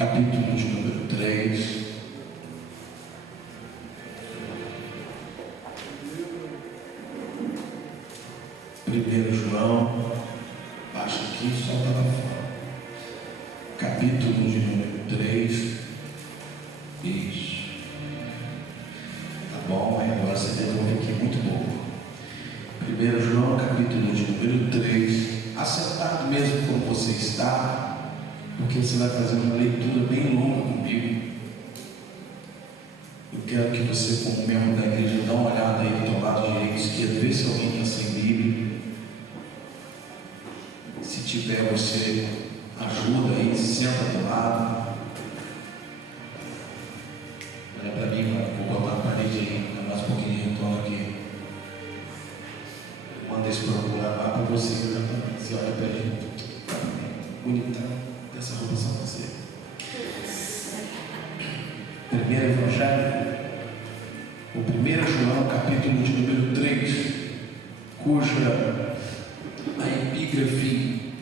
capítulo de número 3. Primeiro João, baixa aqui e solta lá fora. Capítulo de número 3. Isso. Tá bom, agora você deve ouvir aqui muito pouco. Primeiro João, capítulo de número 3. Assentado mesmo como você está, porque você vai fazer uma leitura bem longa comigo. Eu quero que você, como membro da igreja, dê uma olhada aí do teu lado direito, esquerdo, vê se alguém está sem Bíblia. Se tiver, você ajuda aí, senta do lado. Olha para mim, vou botar a parede aí, mais um pouquinho de retorno aqui. Manda esse procurar lá para você, você olha para ele. Bonitão, dessa roupa só você. Primeiro Evangelho, o primeiro João, capítulo de número 3, cuja a epígrafe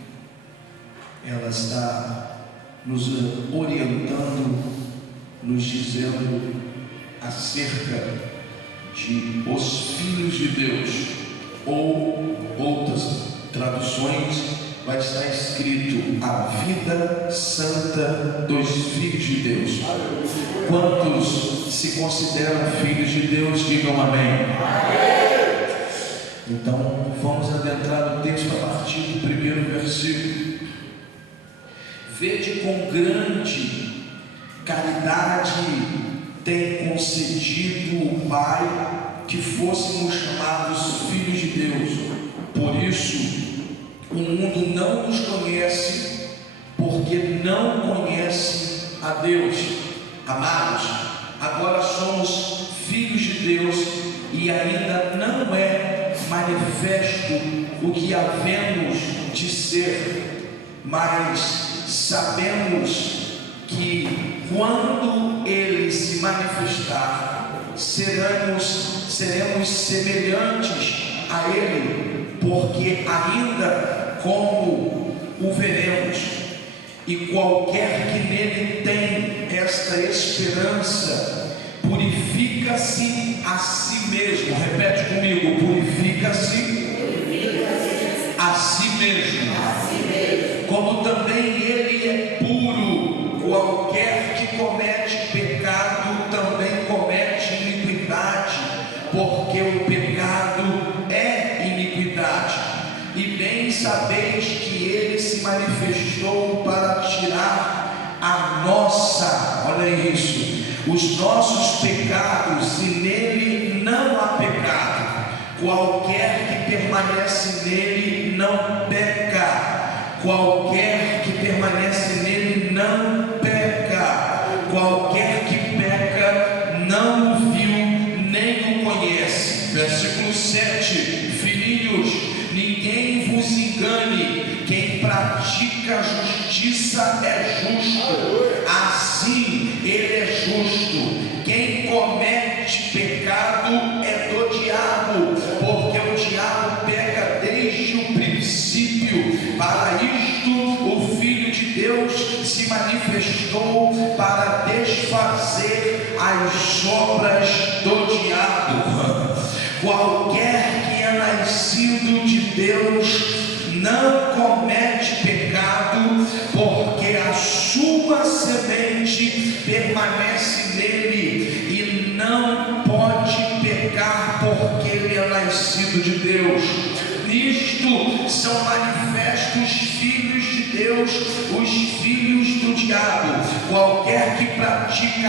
ela está nos orientando, nos dizendo acerca de os filhos de Deus, ou outras traduções vai estar escrito a vida santa dos filhos de Deus. Quantos se consideram filhos de Deus, digam amém. Então vamos adentrar no texto a partir do primeiro versículo. Vede com grande caridade tem concedido o Pai que fôssemos chamados filhos de Deus. Por isso o mundo não nos conhece, porque não conhece a Deus. Amados, agora somos filhos de Deus e ainda não é manifesto o que havemos de ser, mas sabemos que quando Ele se manifestar, seremos semelhantes a Ele, porque ainda como o veremos. E qualquer que nele tem esta esperança, purifica-se a si mesmo. Repete comigo: purifica-se a si mesmo. Como também ele é puro. Qualquer que comete pecado também comete iniquidade, porque o pecado é iniquidade. E bem sabeis que ele se manifestou para tirar a nossa, olha isso, os nossos pecados, e nele não há pecado. Qualquer que permanece nele não peca. Qualquer que permanece nele não peca. Qualquer que peca não o viu nem o conhece. Versículo 7: Filhinhos, ninguém vos engane, quem pratica a justiça é justo, assim ele é justo. Quem comete pecado é do diabo, porque o diabo peca desde o princípio. Para isto o Filho de Deus se manifestou, para desfazer as obras do diabo. Qualquer que é nascido de Deus não comete pecado, porque a sua semente permanece nele e não pode pecar, porque ele é nascido de Deus. Nisto são manifestos filhos de Deus, os filhos do diabo. Qualquer que pratica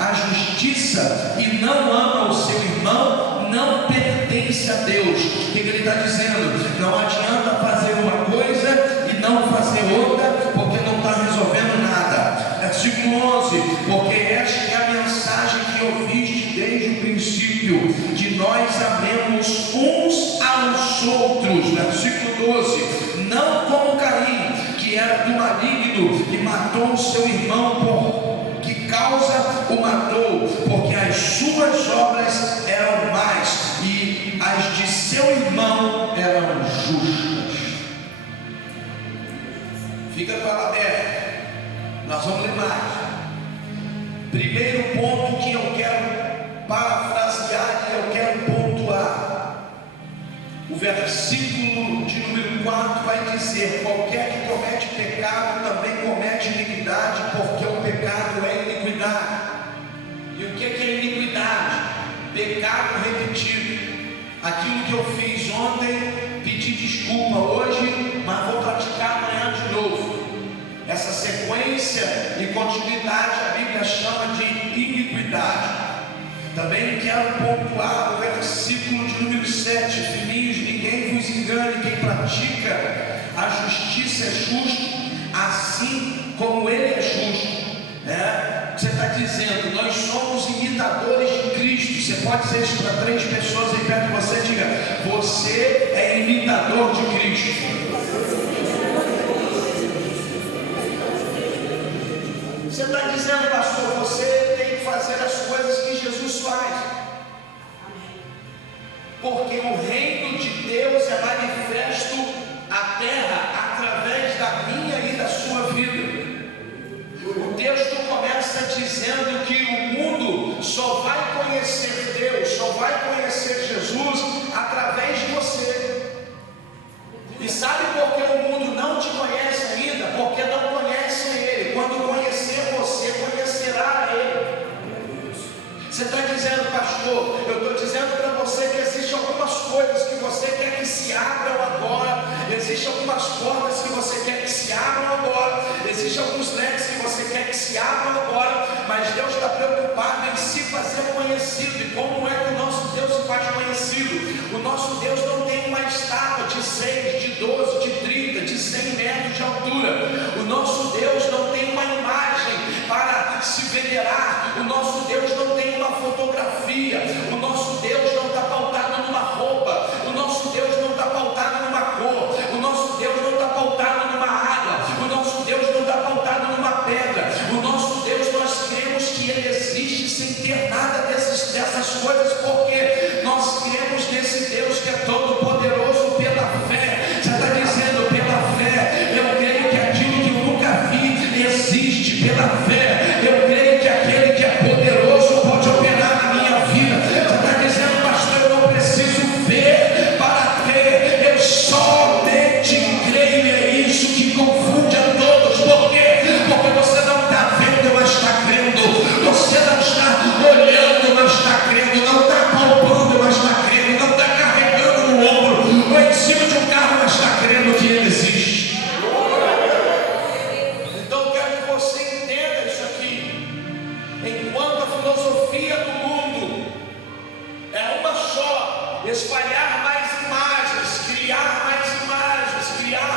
a justiça e não ama o seu irmão, não pertence a Deus. O que ele está dizendo? Não adianta fazer uma coisa e não fazer outra, porque não está resolvendo nada. Versículo 11: porque esta é a mensagem que ouviste desde o princípio, de nós amemos uns aos outros. Versículo 12: não como Caim, que era do maligno e matou o seu irmão. Por que causa o matou? Porque as suas obras eram más e as de seu irmão eram justas. Fica com ela aberta. Nós vamos ler mais. Primeiro ponto que eu quero parafrasear e eu quero pontuar. O versículo de número 4 vai dizer: qualquer que comete pecado também comete iniquidade, porque o pecado é iniquidade. E o que é iniquidade? Pecado repetido. Aquilo que eu fiz ontem, pedi desculpa hoje, mas vou praticar amanhã de novo. Essa sequência e continuidade a Bíblia chama de iniquidade. Também quero pontuar o versículo de número 7: filhinhos, ninguém vos engane, quem pratica a justiça é justo, assim como ele é justo. Você está dizendo, nós somos imitadores de Cristo. Você pode dizer isso para 3 pessoas aí perto de você, diga: você é imitador de Cristo. Você está dizendo, pastor, você tem que fazer as coisas que Jesus faz, porque o reino de Deus é manifesto à terra através da minha e da sua vida. O texto começa dizendo que o mundo só vai conhecer Deus, só vai conhecer Jesus através de você. E sabe por que o mundo não te conhece ainda? Porque não conhece Ele. Quando conhecer você, conhecerá Ele. Você está dizendo, pastor, eu estou dizendo para você que existem algumas coisas que você quer que se abram agora, existem algumas portas que você quer que se abram agora, existem alguns leques que você quer que se abram agora, mas Deus está preocupado em se fazer conhecido. E como é que o nosso Deus se faz conhecido? O nosso Deus não tem uma estátua de 6, de 12, de 30, de 100 metros de altura. O nosso Deus não tem uma imagem para se venerar. O nosso Deus não tem uma fotografia. O nosso Deus não está pautado numa roupa. O nosso Deus não está pautado numa cor. O nosso Deus não está pautado numa água. O nosso Deus não está pautado numa pedra. O nosso Deus, nós cremos que Ele existe sem ter nada dessas coisas, porque nós cremos nesse Deus que é todo poderoso pela fé. Você está dizendo, pela fé eu creio que aquilo que eu nunca vi existe. Pela fé eu creio que aquele que é poderoso pode operar na minha vida. Você está dizendo, pastor, eu não preciso ver para crer, eu somente creio. E é isso que confunde a todos. Por quê? Porque você não está vendo, mas está crendo. Você não está olhando, mas está crendo. Não está palpando, mas está crendo. Não está carregando no ombro ou em cima de um carro, mas está crendo que Ele existe. Então eu quero que você entenda isso aqui. Enquanto a filosofia do mundo é uma só: espalhar mais imagens, criar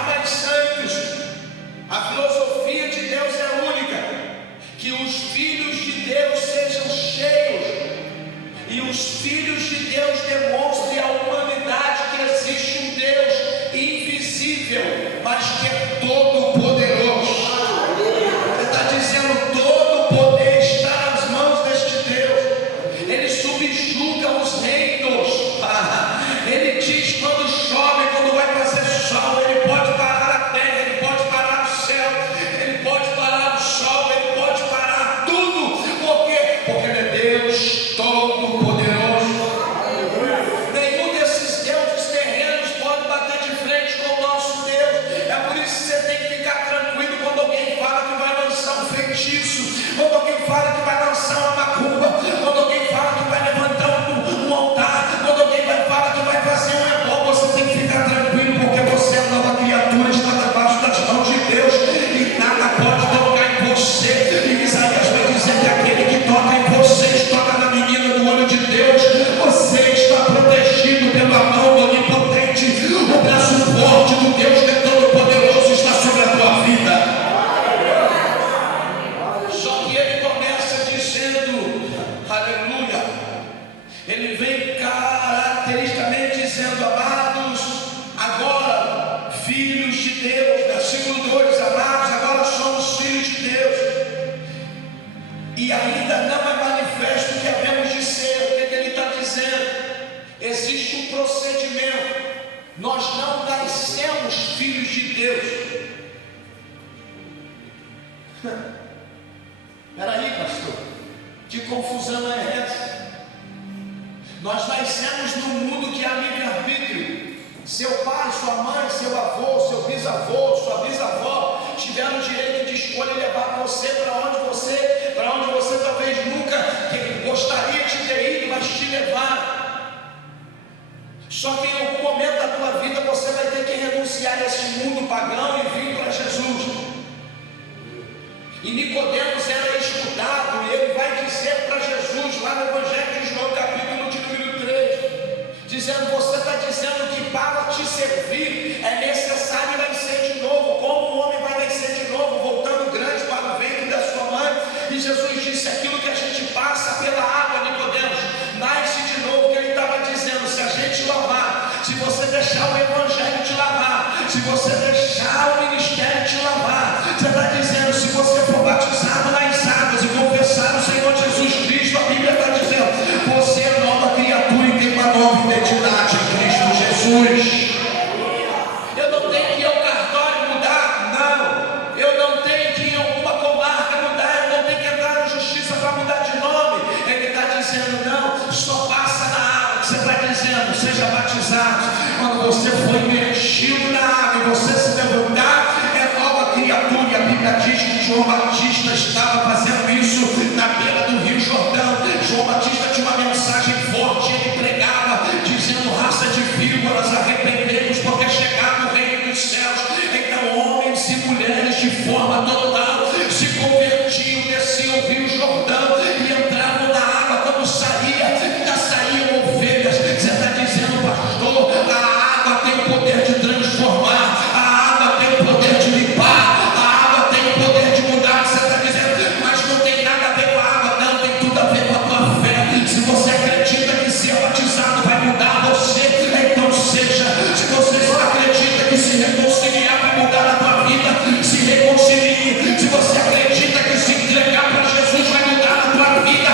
mais santos, a filosofia de Deus é única: que os filhos de Deus sejam cheios e os filhos de Deus demonstrem à humanidade que existe um Deus invisível, mas que é todo poderoso. Ele está dizendo, todo o poder está nas mãos deste Deus. Ele subjuga os reinos. Ele diz quando chove, quando vai fazer sol, Ele pode parar a terra, Ele pode parar o céu, Ele pode parar o sol, Ele pode parar tudo. Por quê? Porque Ele é Deus todo-poderoso. Nenhum desses deuses terrenos pode bater de frente com o nosso Deus. É por isso que você tem que ficar tranquilo quando alguém fala que vai lançar um feitiço, quando alguém fala que vai lançar uma macumba, quando alguém fala que vai levantar um altar, quando alguém fala que vai fazer um ebó. Você tem que ficar tranquilo, porque você é nova criatura, está debaixo das mãos de Deus e nada pode tocar em você. E Isaías vai dizer que aquele que toca em vocês toca na menina do olho de Deus. Você está protegido pela mão do Onipotente. O braço forte do Deus que é todo poderoso está sobre a tua vida. Só que ele começa dizendo, aleluia, ele vem caracteristicamente dizendo, amados, agora filhos de Deus, versículo 2, amados, agora somos filhos de Deus, e ainda não é manifesto que havemos de ser. O que ele está dizendo? Existe um procedimento. Nós não nascemos filhos de Deus. Peraí, pastor, que confusão é essa? Nós nascemos num mundo que há livre-arbítrio. Seu pai, sua mãe, seu avô, seu bisavô, sua bisavó tiveram o direito de escolha e levar você para onde você talvez nunca gostaria de ter ido, mas te levar. Só que em algum momento da tua vida você vai ter que renunciar a esse mundo pagão e vir para Jesus. E Nicodemos era escutado, e ele vai dizer para Jesus, lá no Evangelho de João, capítulo de número 3, dizendo: você está dizendo que para te servir é necessário nascer de novo. Como um homem vai nascer de novo, voltando grande para o ventre da sua mãe? E Jesus disse: aquilo que a gente passa pela água, Nicodemos, nasce de novo. Que ele estava dizendo: se a gente lavar, se você deixar o Evangelho te lavar, se você deixar o ministério te lavar, você está dizendo, se você for batizado nas águas e confessar o Senhor Jesus Cristo, a Bíblia está dizendo, você é nova criatura e tem uma nova identidade em Cristo Jesus. Eu não tenho que ir ao cartório mudar, não. Eu não tenho que ir em alguma comarca mudar, eu não tenho que entrar na justiça para mudar de nome. Ele está dizendo, não, só passa na água que você está dizendo, seja batizado. Quando você for imergido na água e você se levantar, é nova criatura. E a Bíblia diz que João Batista estava fazendo isso na beira do Rio Jordão. João Batista tinha uma mensagem forte, ele pregava, dizendo: raça de víboras, arrependei-vos, porque é chegado o reino dos céus. Então homens e mulheres de forma total se convertiam, desciam o Rio Jordão e entravam na água. Quando saía, já saíam ovelhas. Você está dizendo, pastor, a água tem o poder de transformar, a água tem o poder de limpar, a água tem o poder de mudar. Você está dizendo, mas não tem nada a ver com a água. Não, tem tudo a ver com a tua fé. Se você acredita que ser batizado vai mudar você, então seja. Se você acredita que se reconciliar vai mudar a tua vida, se reconcilie. Se você acredita que se entregar para Jesus vai mudar a tua vida,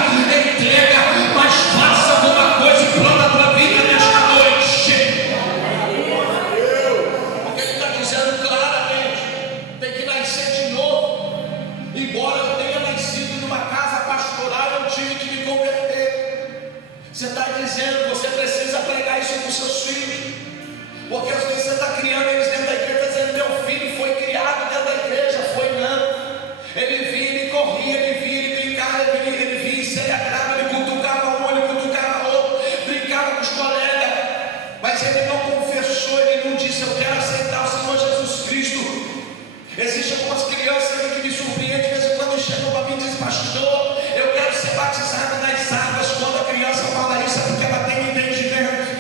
entrega, mas faça alguma coisa em prol da tua vida nesta noite. Porque ele está dizendo claramente, tem que nascer de novo. Embora eu tenha nascido numa casa pastoral, eu tive que me converter. Você está dizendo, você precisa pregar isso com seus filhos. Porque às vezes você está criando eles dentro da igreja, dizendo: meu filho foi criado dentro da igreja. Foi não. Ele via, ele corria, ele via, ele brincava, ele via, se ele agrava, ele cutucava um, ele cutucava outro, brincava com os colegas. Mas ele não confessou, ele não disse: eu quero aceitar o Senhor Jesus Cristo. Existem algumas crianças aqui que me surpreendem, de vez em quando chegam para mim e dizem: pastor, eu quero ser batizado nas águas. Quando a criança fala isso, é porque ela tem um entendimento.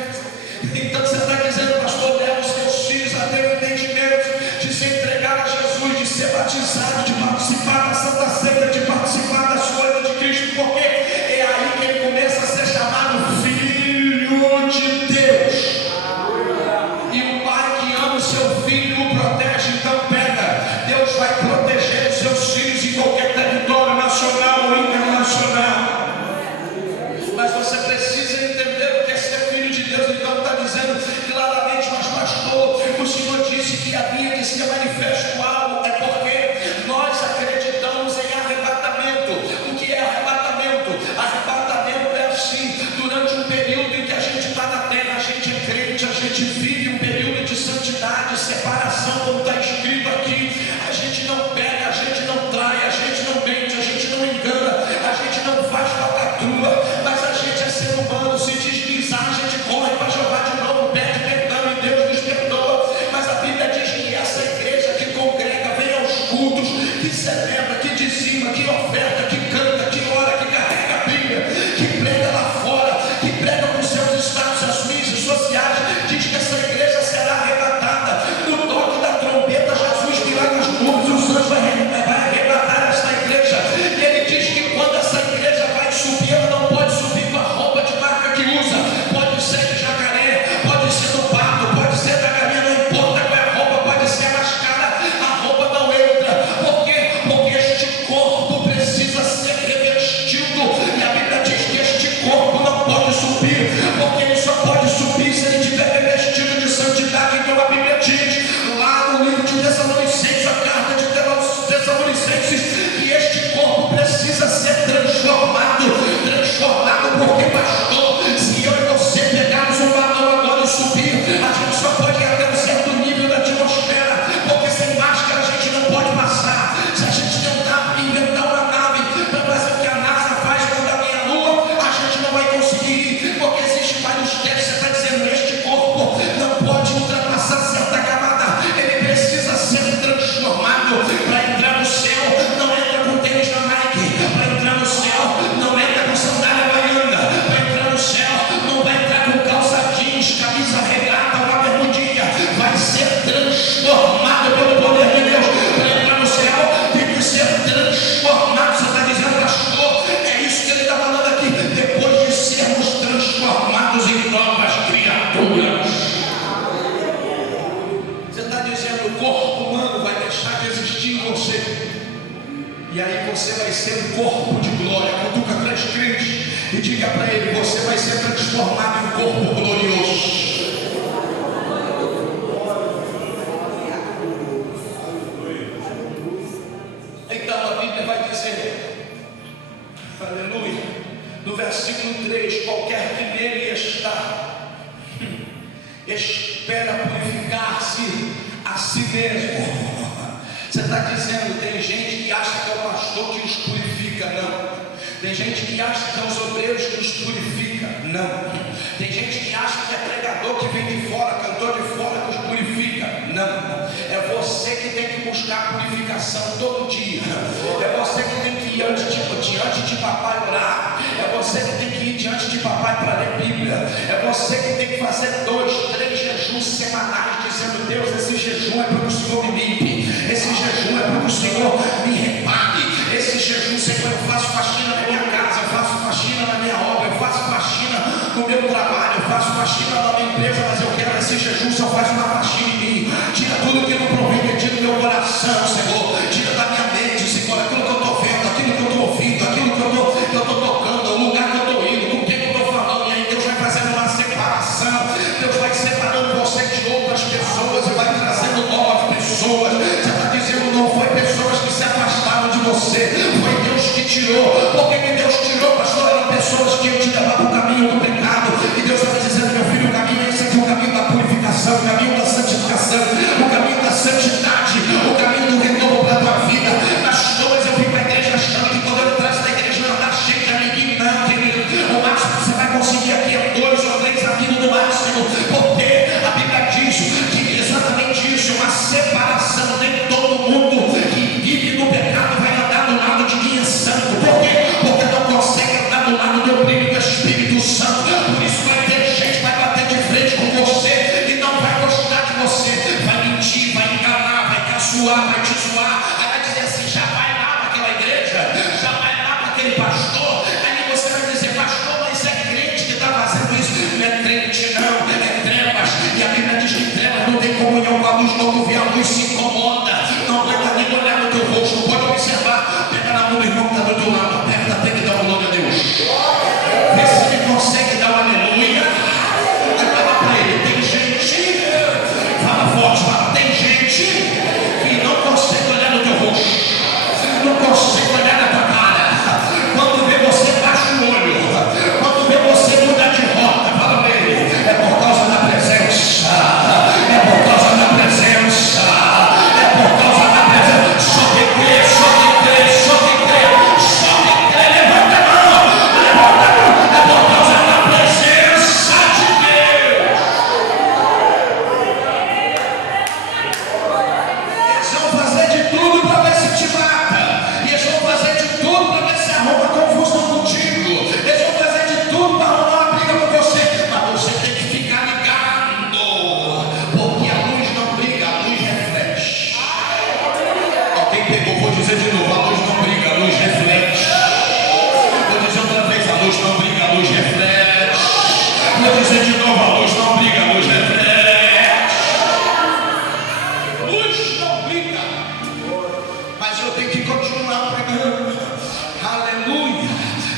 Então você está dizendo, pastor, leva os seus filhos a ter um entendimento de se entregar a Jesus, de ser batizado, de participar da Santa Ceia, de participar das coisas de Cristo, porque é aí que ele começa a ser chamado Filho de Deus. E o pai que ama o seu filho o protege. Então pega, Deus vai proteger os seus filhos em qualquer território nacional ou internacional. Mas você precisa entender o que é ser filho de Deus. Então está dizendo claramente: mas pastor, o Senhor disse que havia de ser manifesto algo. É porque nós acreditamos em arrebatamento. O que é arrebatamento? Arrebatamento é assim: durante um período em que a gente está na terra, a gente é crente, a gente vive um período de santidade, separação, como está escrito aqui. A gente não pega, a gente não trai, a gente não mente, a gente não engana, a gente não faz falcatrua, mas a gente é ser humano. Se deslizar, a gente corre para Jeová de novo, pede perdão e Deus nos perdoa. Mas a Bíblia diz que essa igreja que congrega, vem aos cultos, que celebra, que dizima, que oferta, que canta, que ora, que carrega a Bíblia, que prega lá fora, que prega com seus status, as mídias sociais, diz que essa igreja será arrebatada no toque da trombeta. Jesus virá nas nuvens, os anjos vai corpo humano vai deixar de existir em você. E aí você vai ser um corpo de glória. Cutuca três crentes e diga para ele: você vai ser transformado em um corpo glorioso. Então a Bíblia vai dizer, aleluia, no versículo 3: qualquer que nele está, espera purificar-se a si mesmo. Você está dizendo, tem gente que acha que é o pastor que os purifica. Não. Tem gente que acha que é os obreiros que os purifica. Não. Tem gente que acha que é pregador que vem de fora, cantor de fora que os purifica. Não. É você que tem que buscar purificação todo dia. É você que tem que ir diante de papai orar. É você que tem que ir diante de papai para ler Bíblia. É você que tem que fazer 2, 3 jejuns semanais, dizendo: Deus, esse jejum é para que o Senhor me limpe. Esse jejum é para que o Senhor me repare. Esse jejum, Senhor, eu faço faxina na minha casa, eu faço faxina na minha obra, eu faço faxina no meu trabalho, eu faço faxina na minha empresa, mas eu quero esse jejum, só faz uma faxina em mim. Tira tudo que não provém de ti do meu coração, Senhor. Tira da minha mente, Senhor, aquilo que eu estou vendo, aquilo que eu estou ouvindo, aquilo que eu estou tocando, o lugar que eu estou indo, com quem eu estou falando. E aí Deus vai fazendo uma separação. Deus vai separando você de outras pessoas e vai trazendo novas pessoas. Você está dizendo, não foi pessoas que se afastaram de você, foi Deus que tirou. Por que Deus tirou, pastor? Eram pessoas que iam te levar para o caminho do pecado. E Deus está dizendo, meu filho, o caminho é esse aqui, o caminho da purificação, o caminho da santificação, o caminho da santidade, o caminho do renovo para a tua vida. Nas todas eu vim para a igreja achando que quando eu entrar na igreja não dá cheio de amiguinho. Não, querido. O máximo que você vai conseguir aqui é 2 ou 3 amigos no máximo. Porque a Bíblia diz que exatamente isso, uma separação. Nem todo mundo que vive no pecado vai andar do lado de quem é santo. Por quê? Porque não consegue andar do lado do brilho do Espírito Santo. Por isso vai ter gente que vai bater de frente com você e não vai gostar de você. Vai mentir, vai enganar, vai caçoar, vai te zoar. Aí vai dizer assim: já vai lá para aquela igreja, já vai lá para aquele pastor. Aí você vai dizer: pastor, mas é crente que está fazendo isso. Não é crente não, é trevas. E a Bíblia diz que trevas não tem comunhão com a luz. Quando vê a luz se incomoda, não aguenta nem olhar no teu rosto. Pode observar, pega na mão do irmão que está do teu lado, aperta, tem que dar um glória a Deus. Vê se ele consegue dar um aleluia. Fala para ele: tem gente, fala forte, fala, tem gente que não consegue olhar no teu rosto, não consegue olhar na tua cara. Quando vê você, baixa o olho. Quando vê você, muda de rota. Fala para ele: é por causa da presença, é por causa da presença, é por causa da presença. Só quem crê, só quem crê, só quem crê, só quem crê, levanta a mão, levanta a mão. É por causa da presença de Deus. Eles vão fazer de tudo para ver se te mata. E eles vão fazer de tudo para ver se arruma confusão contigo. Eles vão fazer de tudo para arrumar uma briga com você. Mas você tem que ficar ligado, porque a luz não briga, a luz reflete. Alguém pegou? Vou dizer de novo: a luz não briga, a luz reflete. Vou dizer outra vez: a luz não briga, a luz reflete. Vou dizer de novo: a luz não briga, a luz reflete. Luz não briga, mas eu tenho que continuar pregando. Aleluia.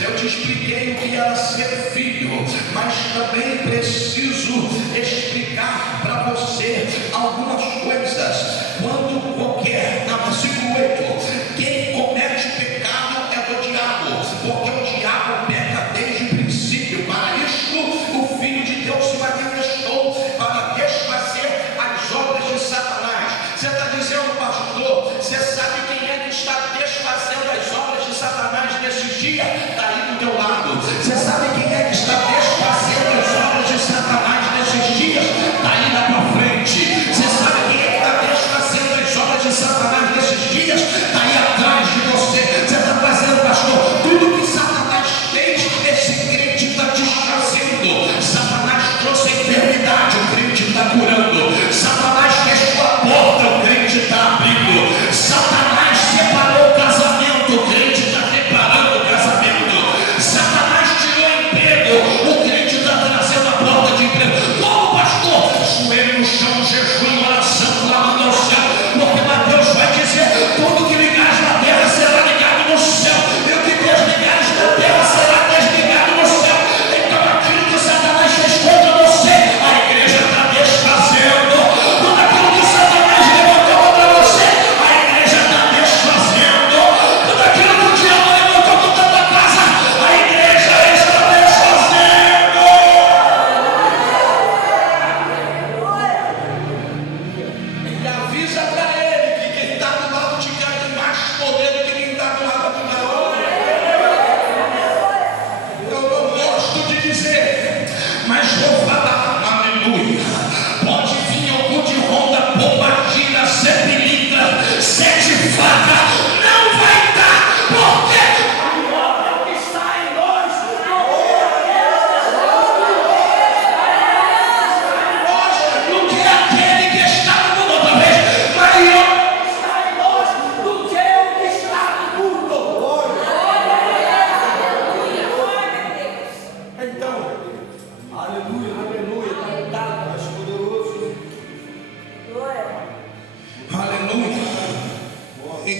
Eu te expliquei o que era ser filho, mas também preciso explicar para você algumas coisas. Quando qualquer, no versículo 8, quem comete pecado é do diabo, porque o diabo peca desde o princípio. Para isso o Filho de Deus se manifestou, para desfazer as obras de Satanás. Você está dizendo, pastor, você sabe quem é que está desfazendo as obras de Satanás nesses dias? Está aí do teu lado. Você sabe quem é que está desfazendo as obras de Satanás nesses dias? Está aí na tua frente. Você sabe quem é que está desfazendo as obras de Satanás nesses dias? Está aí atrás de você. Você está fazendo, pastor, tudo que Satanás fez, esse crente está desfazendo. Satanás trouxe a enfermidade, o crente está curando. Satanás fechou a porta, o crente está abrindo. Satanás separou o casamento, o crente está preparando o casamento. Satanás tirou o emprego, o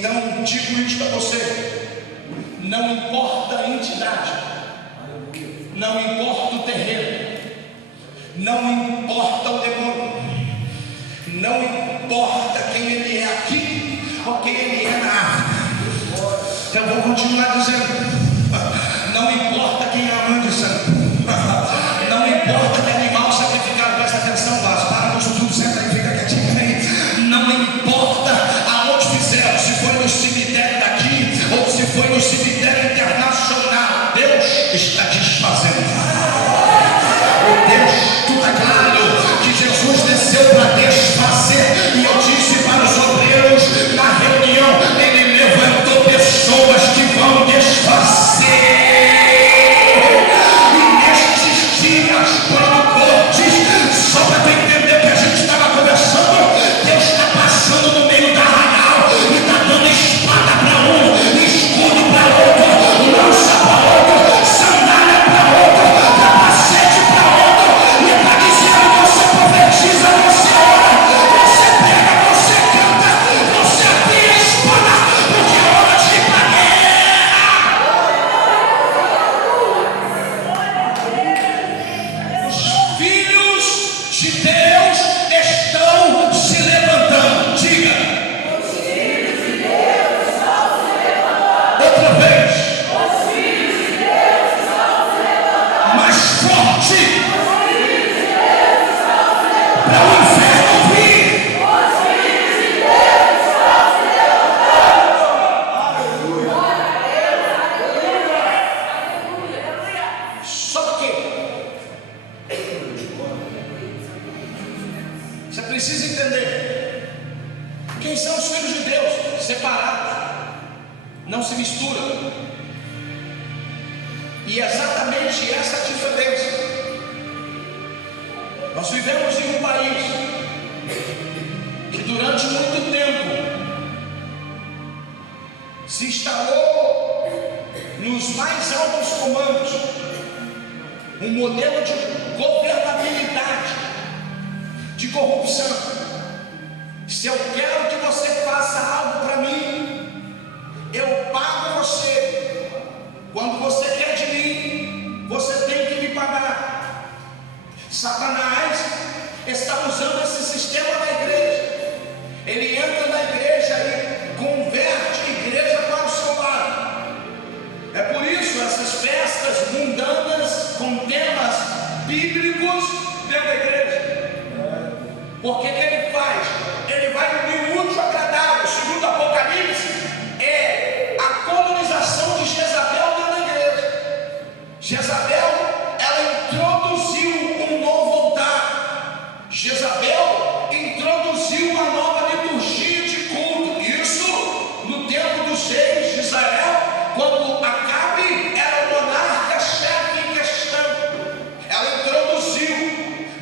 Então, digo isso para você: não importa a entidade, não importa o terreno, não importa o demônio, não importa quem ele é aqui ou quem ele é na África. Eu vou continuar dizendo: não importa quem é a mãe de santo, não importa que animal sacrificado, presta atenção, Vasco, para no estudo, senta aí, fica quietinho aí. Não importa aonde fizeram, se foi no cemitério daqui ou se foi no cemitério internacional, Deus está desfazendo. Deus, tu está claro que Jesus desceu para desfazer, e eu disse para os obreiros na reunião: ele levantou pessoas que vão desfazer. E nestes dias, quando cortes, só para tu entender o que a gente estava conversando, Deus está passando no meio da arraial e está dando espada para um, escudo para outro, lança para outro, sandália para outro, capacete para outro, e está dizendo: você profetiza, você ora, você prega, você canta, você atira a espada, porque é hora de ir para a guerra. Os filhos de Deus estão se levantando. Diga outra vez, mais forte, para o inferno ouvir. Só que você precisa entender quem são os filhos de Deus: separados, não se misturam. E é exatamente essa a diferença. Nós vivemos em um país que durante muito tempo se instalou nos mais altos comandos um modelo de governabilidade, de corrupção. Se eu quero que você faça algo para mim, eu pago você. Quando você quer de mim, você tem que me pagar. Satanás está usando esse sistema na igreja. Ele entra na igreja e converte a igreja para o seu lado. É por isso essas festas mundanas com temas bíblicos dentro da igreja. Porque o que ele faz? Ele vai unir o útil ao agradável. Segundo Apocalipse, é a colonização de Jezabel dentro da igreja. Jezabel, ela introduziu um novo altar. Jezabel introduziu uma nova liturgia de culto. Isso no tempo dos reis de Israel, quando Acabe era o monarca-chefe em questão. Ela introduziu,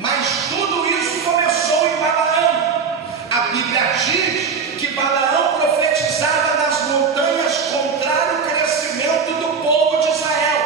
mas tudo isso começou em Balaão. A Bíblia diz que Balaão profetizava nas montanhas contrário ao crescimento do povo de Israel.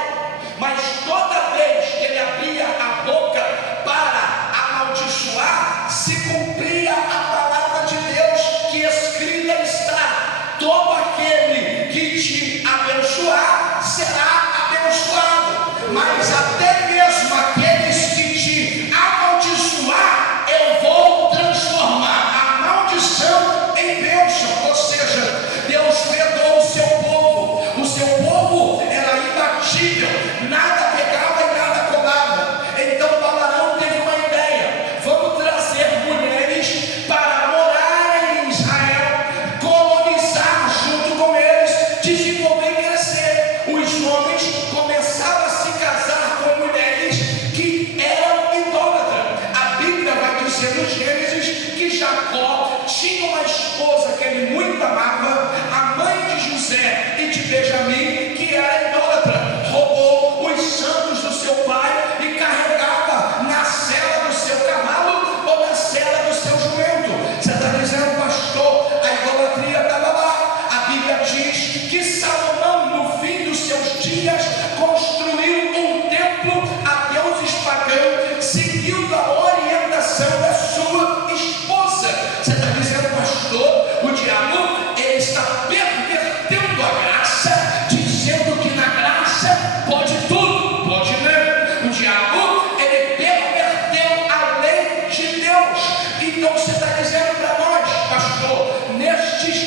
Mas toda vez que ele abria a boca para amaldiçoar, se cumpria a palavra de Deus que escrita está: todo aquele que te abençoar será abençoado, mas até mesmo aqueles que te amaldiçoar, eu vou transformar a maldição em bênção. Ou seja, Deus perdoou o seu povo. O seu povo era imbatível, nada pegava e nada colava. Então Balaão teve uma ideia: vamos trazer mulheres para morar em Israel, colonizar junto com eles, desenvolver e crescer. Os homens começaram a se casar com mulheres que eram idólatras. A Bíblia vai dizer no Gênesis que Jacó tinha uma esposa que ele muito amava, a mãe de José e de Benjamim, que era idólatra. Roubou os santos do seu pai e carregava na sela do seu cavalo ou na sela do seu jumento. Você está dizendo: pastor, a idolatria estava lá. A Bíblia diz que Salomão, no fim dos seus dias, construiu um templo a deuses pagãos, seguindo a orientação da sua esposa. Você está dizendo: pastor, o diabo, ele está perto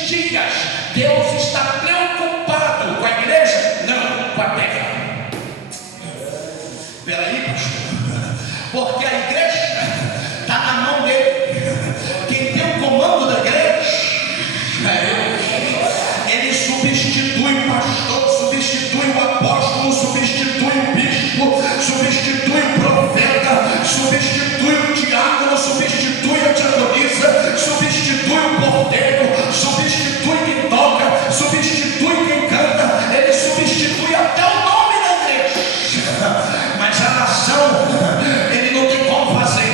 dias, Deus está preocupado com a igreja? Não, com a terra. Peraí, pastor, porque a igreja está na mão dele. Quem tem o comando da igreja é ele. Ele substitui o pastor, substitui o apóstolo, substitui o bispo, substitui o profeta, substitui o diácono, substitui a diaconisa, substitui o porteiro, substitui quem toca, substitui quem canta, ele substitui até o nome da igreja. Mas a nação, ele não tem como fazer,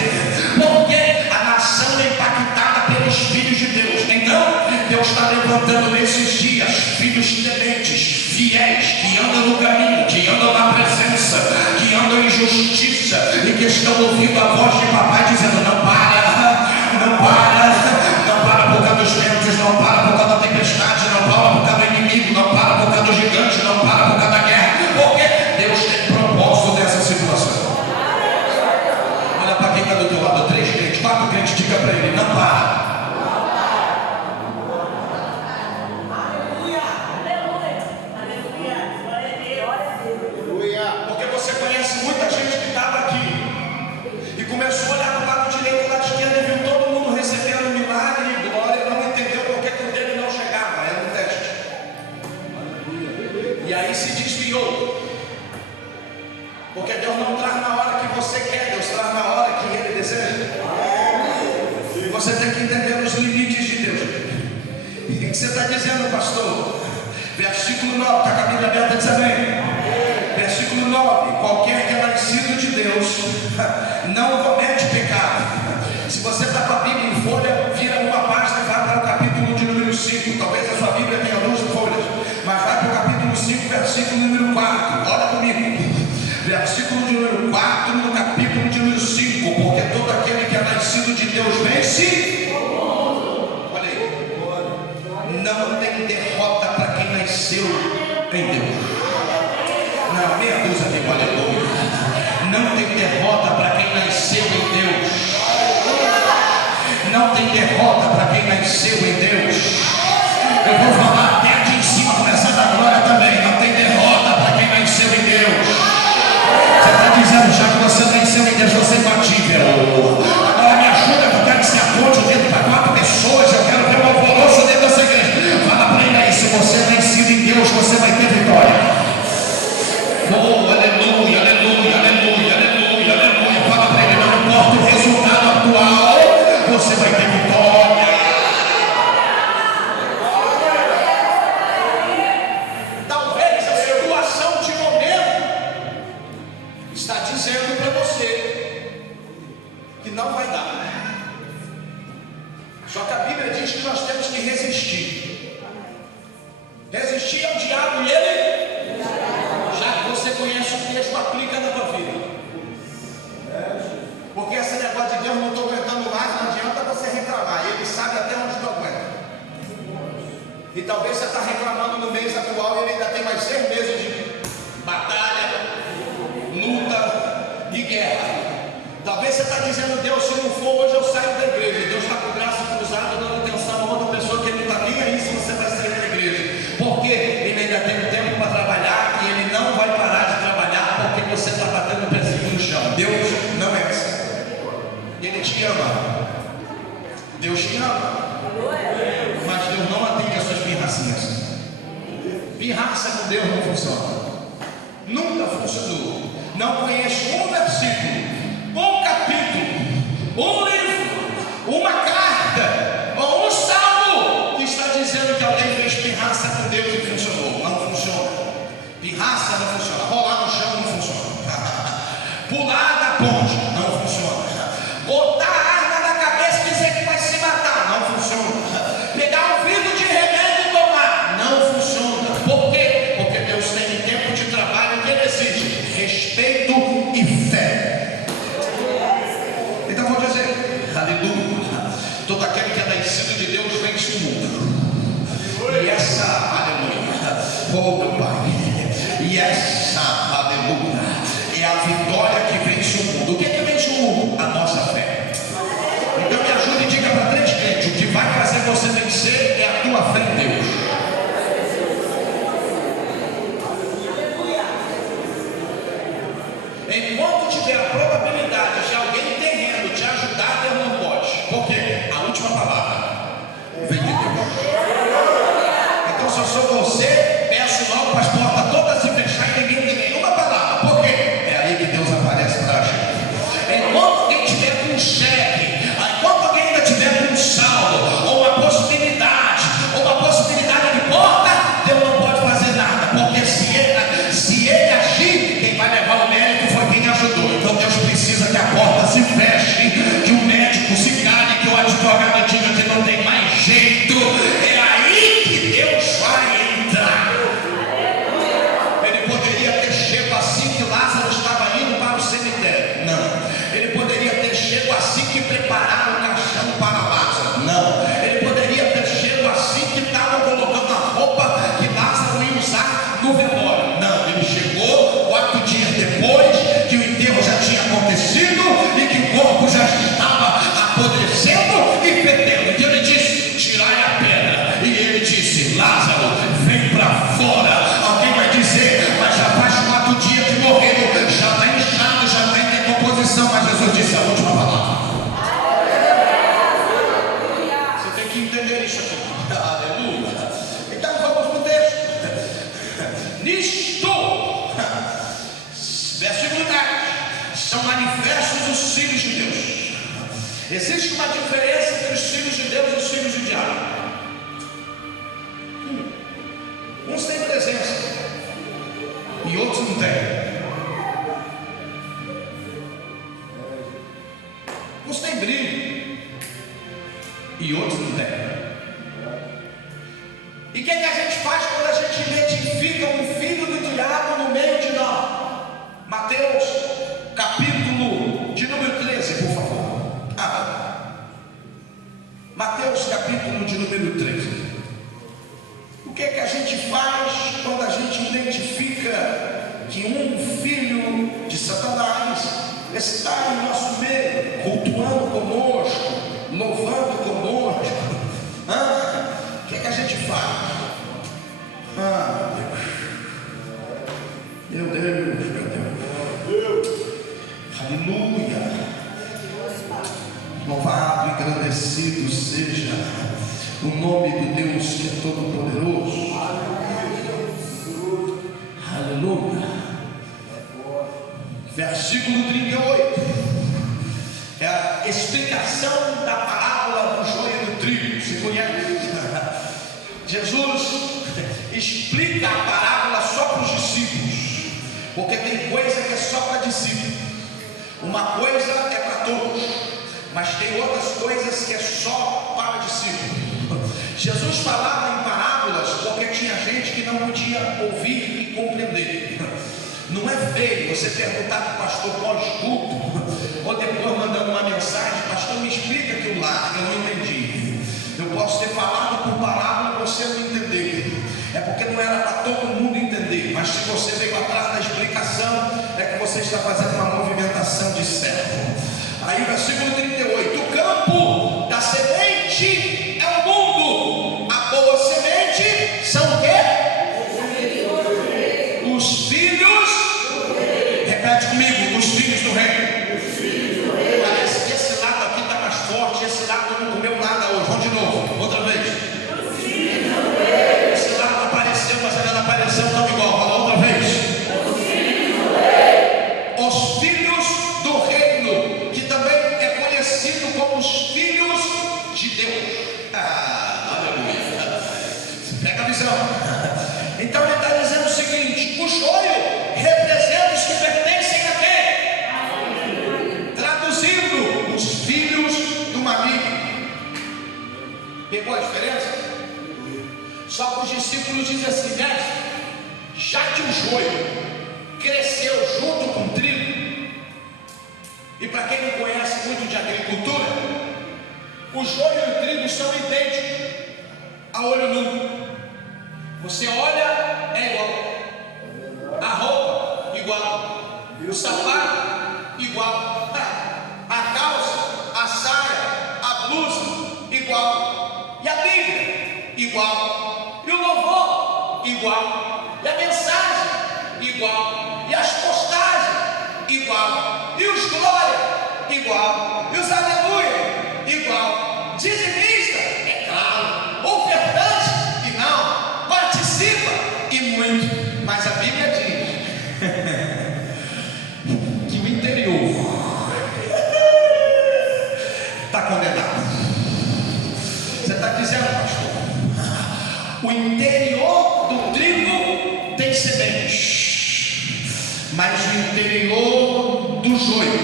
porque a nação é impactada pelos filhos de Deus. Então, Deus está levantando nesses dias filhos tementes, fiéis, que andam no caminho, que andam na presença, que andam em justiça e que estão ouvindo a voz de papai dizendo: não para, não para, não para por causa dos ventos, não para por causa da tempestade, não para por causa do inimigo, não para por causa do gigante, não para por causa da guerra, porque Deus tem propósito nessa situação. Olha para quem está do teu lado, 3 crentes, 4 crentes, diga para ele: não para. Porque você conhece muita gente que estava aqui e começou a olhar para o lado direito e o lado esquerdo e viu todo mundo recebendo milagre e glória e não entendeu porque que o dele não chegava, era um teste. E aí se desviou. Porque Deus não traz na hora que você quer, Deus traz na hora que Ele deseja. E você tem que entender os limites de Deus. O que você está dizendo, pastor? Versículo 9, está com a Bíblia aberta, diz amém. Versículo 9: qualquer que é nascido de Deus não comete pecado. Se você está com a Bíblia em folha, vira uma página e vai para o capítulo de número 5. Talvez a sua Bíblia tenha 12 folhas, mas vai para o capítulo 5, versículo número 4. Olha comigo. Versículo de número 4, no capítulo de número 5. Porque todo aquele que é nascido de Deus vence. Olha aí. Não tem derrota para quem nasceu em Deus. Não, meia dúzia de aleluia. Não tem derrota para quem nasceu em Deus. Não tem derrota para quem nasceu em Deus. Eu vou falar até aqui em cima, começar da glória também. Não tem derrota para quem nasceu em Deus. Você está dizendo, já que você nasceu em Deus, você é imbatível. Agora me ajuda, que eu quero que você aponte o dedo para 4 pessoas. Eu quero ver uma alvoroço dentro dessa igreja. Fala para ele aí, se você é nascido em Deus, você vai ter vitória. Oh, aleluia, aleluia, aleluia, aleluia, aleluia. Fala para ele: não importa o resultado atual, você vai ter vitória. Talvez a situação de momento está dizendo para você que não vai dar. Só que a Bíblia diz que nós temos que resistir. Resistir ao diabo e ele... Já que você conhece o texto, aplica na tua vida. Porque esse negócio de Deus não estou aguentando mais, não adianta você reclamar. Ele sabe até onde tu aguenta. E talvez você está reclamando no mês atual e ele ainda tem mais 6 meses de batalha, luta e guerra. Talvez você está dizendo: Deus, se não for hoje eu saio da igreja. Deus está com o braço cruzado dando atenção a outra pessoa que ele não está nem aí se você vai sair da igreja. Porque ele ainda tem tempo para trabalhar e ele não vai parar de trabalhar porque você está batendo o pezinho no chão. Deus não é assim. Ele te ama. Deus te ama. Mas Deus não atende as suas pirracinhas. Pirraça com Deus não funciona. Nunca funcionou. Não conheço um versículo, um capítulo, um livro, uma carta ou um salmo que está dizendo que alguém fez pirraça com Deus e funcionou. Não funciona. Pirraça não funciona. Rolar no chão não funciona. Pular da ponte não funciona. Botar a arma na cabeça e dizer que vai se matar não funciona. Pegar um vidro de remédio e tomar não funciona. Por quê? Porque Deus tem tempo de trabalho que ele exige respeito e fé. Então vou dizer, aleluia, todo aquele que é nascido de Deus vence o mundo. E essa, aleluia, oh meu Pai, e essa, aleluia, é a vitória que vence o mundo. O que é que vence o mundo? A nossa fé. Então me ajude e diga para 3 crentes: o que vai fazer você vencer é a tua fé. Aleluia. Então vamos para o texto. Nisto, versículo 10, são manifestos os filhos de Deus. Existe uma diferença entre os filhos de Deus e os filhos do diabo. Uns têm presença e outros não têm. Uns têm brilho e outros não têm. E o que, que a gente faz quando a gente identifica um filho do diabo no meio de nós? Mateus, capítulo de número 13, por favor. Mateus, capítulo de número 13. O que, que a gente faz quando a gente identifica que um filho de Satanás está em nosso meio, cultuando conosco, louvando conosco? O que, que a gente faz? Meu Deus, meu Deus. Aleluia. Louvado e engrandecido seja o nome do Deus que é todo poderoso. Aleluia. Versículo 38 é a explicação da parábola do joio e do trigo. Você conhece? Jesus explica a parábola só para os discípulos, porque tem coisa que é só para discípulos, uma coisa é para todos, mas tem outras coisas que é só para discípulos. Jesus falava em parábolas porque tinha gente que não podia ouvir e compreender. Não é feio você perguntar para o pastor pós-culto, ou depois mandando uma mensagem: pastor, me explica aquilo lá, eu não entendi. Eu posso ter falado por parábola e você não entendeu. É porque não era para todo mundo entender, mas se você veio atrás da explicação, é que você está fazendo uma movimentação de servo. Aí versículo 38: o campo da semente é o mundo, a boa semente são o quê? Os filhos, repete comigo, os filhos do reino. Parece que esse lado aqui está mais forte, esse lado não comeu nada hoje. Vamos de novo, outra vez. Esse lado apareceu, mas ainda não apareceu tão igual. Fala outra vez. Os filhos do reino, que também é conhecido como os filhos de Deus. Aleluia. Pega a visão. Então ele está dizendo o seguinte: o joio representa os que pertencem a quem? Traduzindo, os filhos do maligno. Pegou a diferença? Só que os discípulos dizem assim: mestre, já que o joio cresceu junto com o trigo, e para quem não conhece muito de agricultura, o joio e o trigo são idênticos a olho nu. Você olha, é igual. A roupa, igual. O sapato, igual. A calça, a saia, a blusa, igual. E a Bíblia, igual. E o louvor, igual. E a mensagem, igual. E as postagens, igual. E os glória, igual. E os aleluia, igual. Dizimista, é claro. Ofertante, e não. Participa, e muito. Mas a Bíblia diz que o interior está condenado. Você está dizendo, pastor, o interior do trigo tem sementes, mas o interior do joio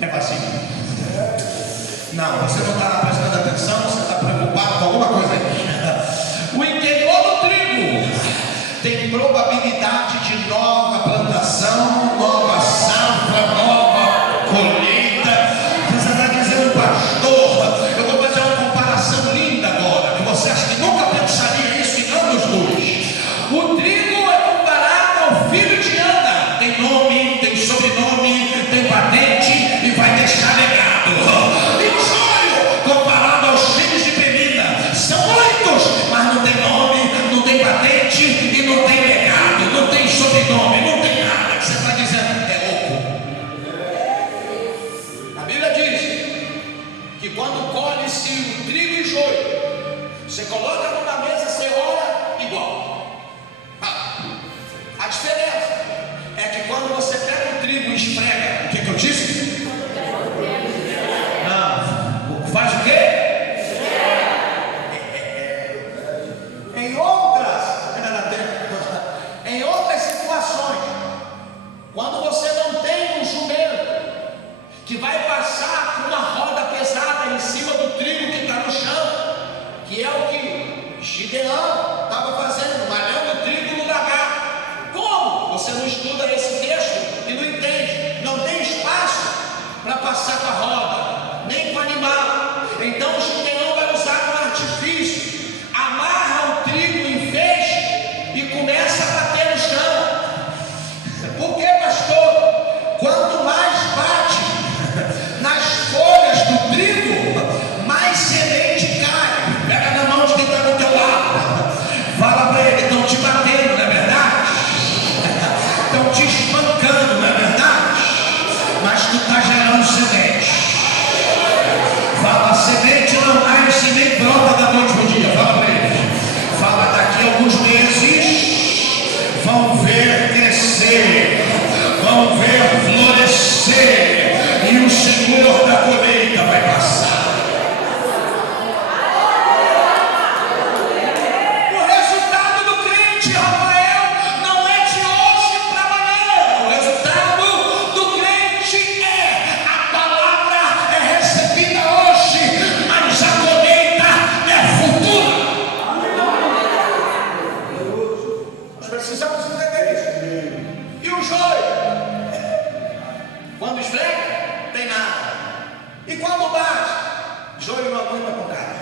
é vazio. Não, você não está prestando atenção, você está preocupado com alguma coisa aí. O interior do trigo tem probabilidade de nova plantação, nova safra, nova colheita. Você está dizendo, pastor, eu vou fazer uma comparação linda agora, que você acha que nunca pensaria isso em anos dois. O trigo é comparado ao filho de Ana. Tem nome, tem sobrenome, tem patente e vai deixar legado. E o joio comparado aos filhos Você coloca a mão na mesa, você olha igual. A diferença é que quando você pega o trigo e esfrega, o que eu disse? Não. Faz o quê? Em outras situações, quando você não tem um jumento que vai passar com uma roda pesada em cima do trigo que está no chão, que é o que Gideão estava fazendo, malhando trigo no lagar. Como? Você não estuda esse texto e não entende. Não tem espaço para passar com a roda, nem com o animal. Então Gideão vai usar um artifício, amarra o trigo em feixe e começa a bater no chão. Por que, pastor? Quanto mais bate nas folhas do trigo, mais semente cai. Pega na mão de quem está do teu lado, fala para ele: estão te batendo, não é verdade? Estão te espancando, não é verdade? Mas tu está gerando semente. Fala: semente não nasce nem brota da noite pro dia. Fala para ele. Fala: daqui a alguns meses vão ver crescer, vão ver florescer, e o Senhor da colheita vai passar. O resultado do crente, Rafael, não é de hoje para amanhã. O resultado do crente é: a palavra é recebida hoje, mas a colheita é futura. Nós precisamos entender isso. E o joio? Quando esfrega, tem nada. E quando bate, joio não aguenta pancada.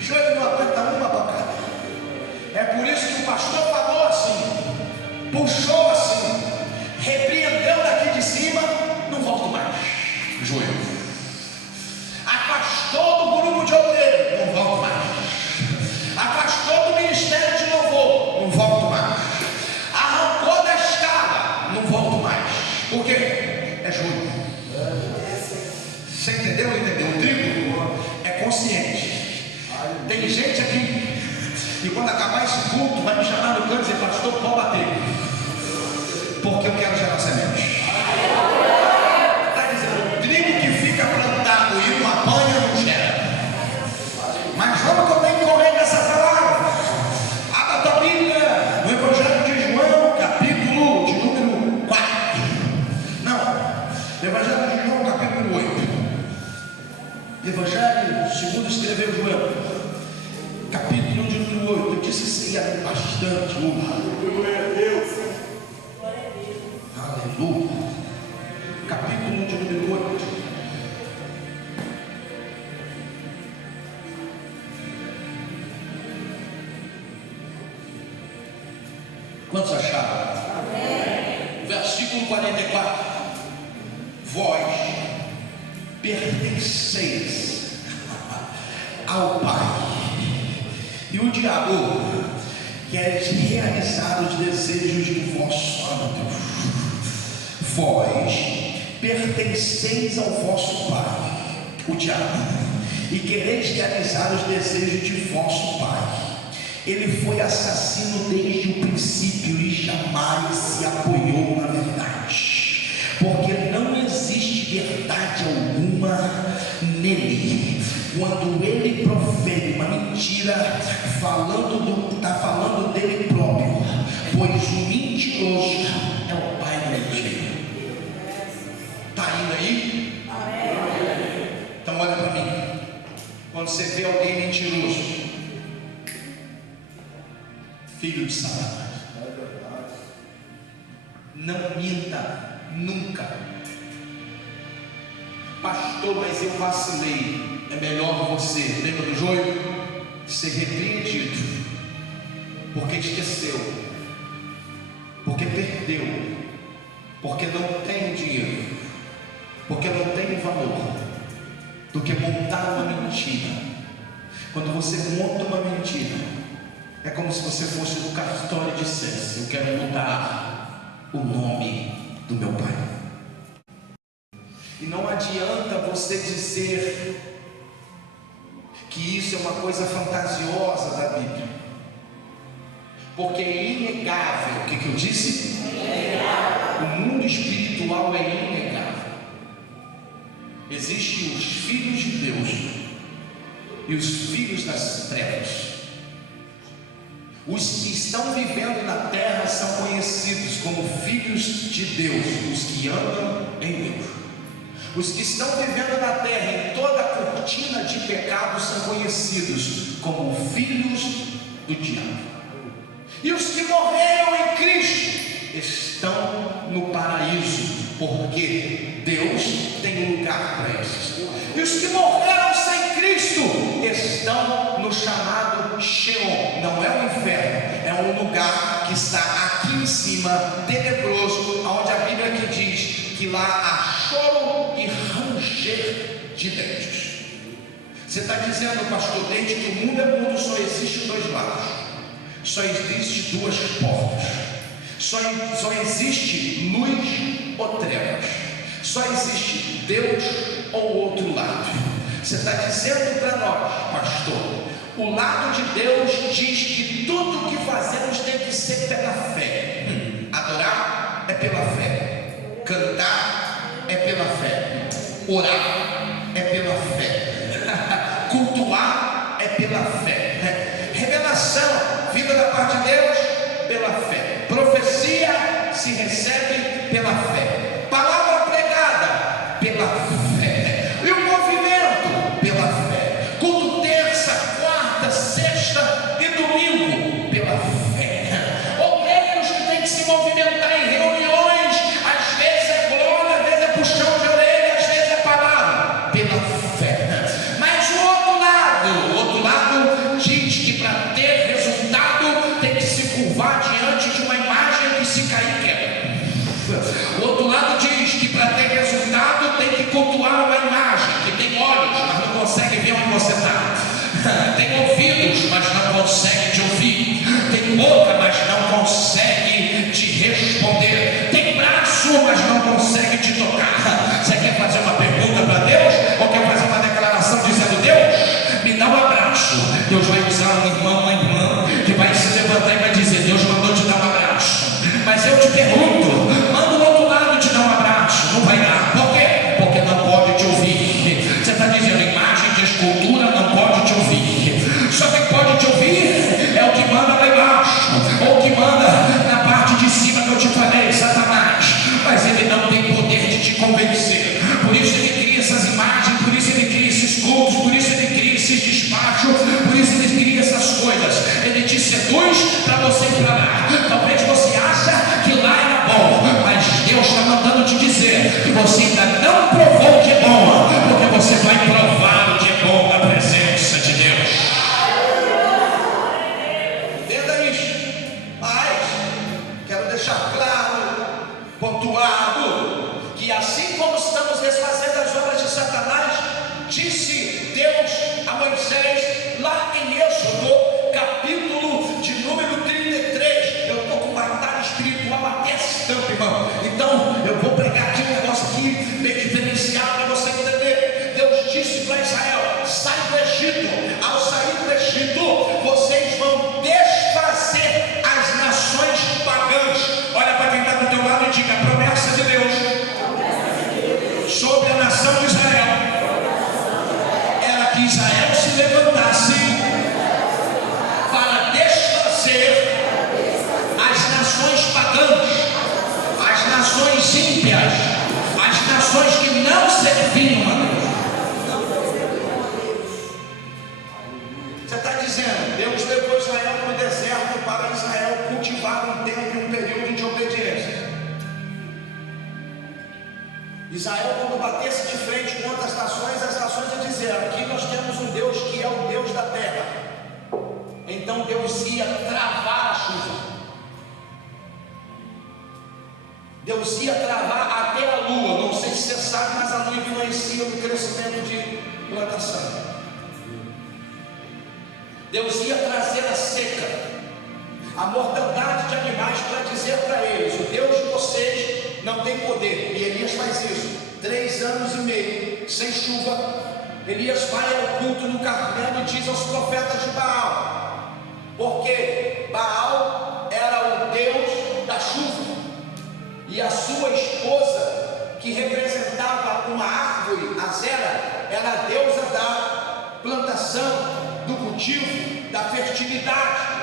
Joio não aguenta uma pancada. É por isso que o pastor falou assim, puxou assim, repreendeu daqui de cima, não volto mais. Joio. Afastou do grupo de obreiro, não volto mais. Afastou do ministério de louvor, não volto mais. Arrancou da escala, não volto mais. Por quê? É joio. Você entendeu? Entendeu? O trigo é consciente. Tem gente aqui e quando acabar esse culto vai me chamar no canto e dizer: pastor, pode bater, porque eu quero gerar semente. Está dizendo: o trigo que fica plantado e não apanha não gera. Mas vamos que eu tenho que correr nessa palavra. Abra a tua Bíblia no Evangelho de João, capítulo de número 4. Não, Evangelho de João, capítulo 8. Evangelho segundo escreveu João, capítulo de número 8. Eu disse isso aí bastante. Aleluia, Deus. Aleluia. Capítulo de número 8. Quantos acharam? Amém. Versículo 44. Vós pertenceis ao Pai, e o diabo quer realizar os desejos do vosso âmago. Vós pertenceis ao vosso Pai, o diabo, e quereis realizar os desejos de vosso Pai. Ele foi assassino desde o princípio e jamais se apoiou na verdade, porque não existe verdade alguma nele. Quando ele profere uma mentira, está falando dele próprio, pois o mentiroso é o pai da mentira. Está indo aí? Então olha para mim. Quando você vê alguém mentiroso, filho de Satanás, não minta nunca. Pastor, mas eu vacilei. É melhor você, lembra do joio? Ser repreendido, porque esqueceu, porque perdeu, porque não tem dinheiro, porque não tem valor, do que montar uma mentira. Quando você monta uma mentira, é como se você fosse no cartório e dissesse: eu quero mudar o nome do meu pai. E não adianta você dizer que isso é uma coisa fantasiosa da Bíblia, porque é inegável. O que eu disse? O mundo espiritual é inegável. Existem os filhos de Deus e os filhos das trevas. Os que estão vivendo na terra são conhecidos como filhos de Deus, os que andam em Deus. Os que estão vivendo na terra em toda a cortina de pecado são conhecidos como filhos do diabo. E os que morreram em Cristo estão no paraíso, porque Deus tem um lugar para eles. E os que morreram sem Cristo estão no chamado Sheol. Não é o inferno, é um lugar que está aqui em cima, tenebroso, onde a Bíblia aqui diz que lá há choro e ranger de dentes. Você está dizendo, pastor, desde que o mundo é mundo só existe dois lados, só existe duas portas, só existe luz ou trevas, só existe Deus ou outro lado. Você está dizendo para nós, pastor, o lado de Deus diz que tudo o que fazemos tem que ser pela fé. Adorar é pela fé, cantar é pela fé, orar é pela fé, cultuar é pela fé, revelação vinda da parte de Deus pela fé, profecia se recebe pela fé, palavra pregada pela fé, e o movimento pela fé, culto terça, quarta, sexta e domingo pela fé, obreiros que tem que se movimentar em reuniões, às vezes é glória, às vezes é puxão de orelha, às vezes é palavra pela fé. Mas o outro lado diz que para ter resultado tem que se curvar diante de uma imagem que se cair quebra. O outro lado diz que para ter resultado tem que cultuar uma imagem que tem olhos, mas não consegue ver onde você está, tem ouvidos, mas não consegue te ouvir, tem boca, mas não consegue te responder, tem braço, mas não consegue te tocar. Você quer fazer uma pergunta para Deus ou quer fazer uma declaração dizendo: Deus, me dá um abraço? Deus vai usar um irmão, uma irmã que vai se levantar e vai dizer: Deus mandou te dar um abraço. Mas eu te pergunto, manda o outro lado te dar um abraço, não vai dar. Por quê? Porque não pode te ouvir. Você está dizendo, imagem de escultura não pode te ouvir. Só quem pode te ouvir é o que manda lá embaixo, ou o que manda na parte de cima que eu te falei, Satanás. Mas ele não tem poder de te convencer. Por isso ele cria essas imagens, por isso ele cria esses cultos, por isso ele cria esses despachos, por isso ele cria essas coisas. Ele te seduz para você ir para lá. Talvez você acha que lá era bom, mas Deus está mandando te dizer que você ainda não provou o que é bom, porque você vai provar o que é bom na presença de Deus. Entenda isso. Mas quero deixar claro, pontuado, que assim como estamos desfazendo as obras de Satanás, disse Deus a Moisés lá em Êxodo, capítulo de número 33. Eu estou com batalha espiritual até esse tempo, irmão. Então eu vou pregar aqui um negócio aqui meio diferenciado para você entender. Deus disse para Israel: sai do Egito. Ao sair do Egito, vocês vão desfazer as nações pagãs. Olha para quem está do teu lado e diga: a promessa de Deus sobre a nação de Israel era que Israel se levantasse para desfazer as nações pagãs, as nações ímpias, as nações que não serviam a Deus. Você está dizendo, Deus levou Israel para o deserto para Israel cultivar um tempo e um período de obediência. Israel, quando batesse de frente com outras nações, as nações iam dizer: aqui nós temos um Deus que é o Deus da terra. Então Deus ia travar a chuva, Deus ia travar até a lua. Não sei se você sabe, mas a lua influencia no crescimento de plantação. Deus ia trazer a seca, a mortandade de animais, para dizer para eles: o Deus de vocês não tem poder. E Elias faz isso, 3 anos e meio sem chuva, Elias vai ao culto no Carmelo e diz aos profetas de Baal, porque Baal era o deus da chuva, e a sua esposa, que representava uma árvore, Azera, era a deusa da plantação, do cultivo, da fertilidade.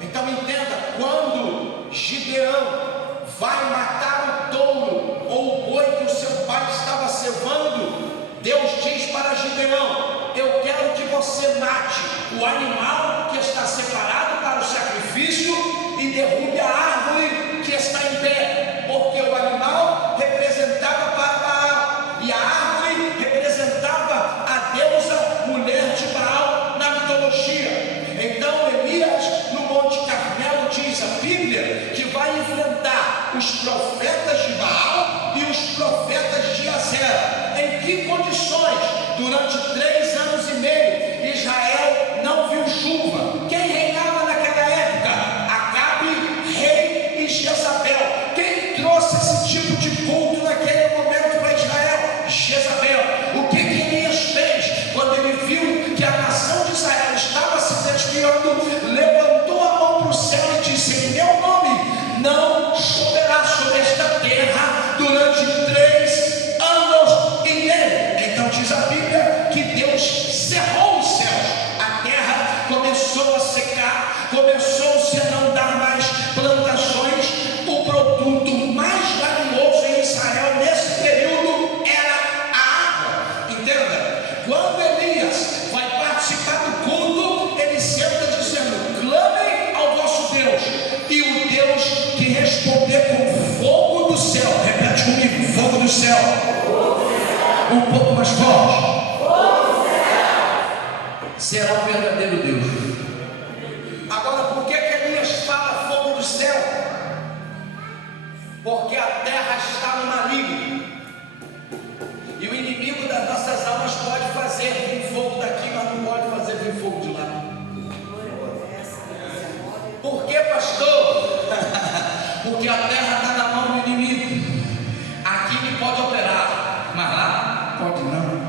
Então entenda, quando Gideão vai matar o touro ou o boi que o seu pai estava cevando, Deus diz para Gideão: eu quero que você mate o animal que está separado para o sacrifício e derrube a árvore que está em pé, porque o animal representava para Baal e a árvore representava a deusa mulher de Baal na mitologia. Então Elias, no Monte Carmelo, diz a Bíblia que vai enfrentar os profetas de Baal e os profetas de Azera. Em que condições? Durante 3 anos e meio, Israel não viu chuva. Quem reinava naquela época? Acabe, rei, e Jezabel. Quem trouxe esse tipo de culto naquele momento para Israel? Jezabel. O que Elias fez quando ele viu que a nação de Israel estava se desviando? Levantou a mão para o céu e disse: em meu nome não choverá sobre esta terra durante 3 anos e meio. Então diz a Bíblia que Deus cerrou os céus, a terra começou a secar, começou-se a não dar mais plantações. O produto mais valioso em Israel nesse período era a água. Entenda, quando Elias vai participar do culto, ele senta dizendo: clamem ao vosso Deus, e o Deus que responder com fogo do céu, repete comigo: fogo do céu, um pouco mais forte, será o verdadeiro Deus. Agora, por que Elias fala fogo do céu? Porque a terra está no maligno, e o inimigo das nossas almas pode fazer vir fogo daqui, mas não pode fazer vir fogo de lá. Por que, pastor? Porque a terra está na mão do inimigo. Aqui ele pode operar, mas lá pode não.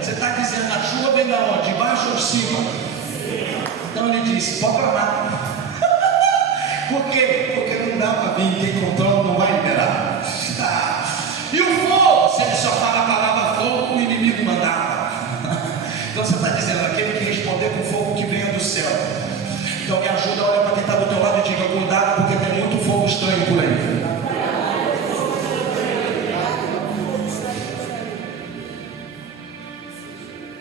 Você está dizendo: a chuva vem da onde? De baixo ou de cima? Então ele disse: pode clamar. Por quê? Porque não dá para vir, quem controla não vai liberar. E o fogo? Se ele só fala a palavra fogo, o inimigo mandava. Então você está dizendo: aquele que responder com fogo que venha do céu. Então me ajuda, olha para quem está do teu lado e diga: cuidado, porque tem muito fogo estranho por aí.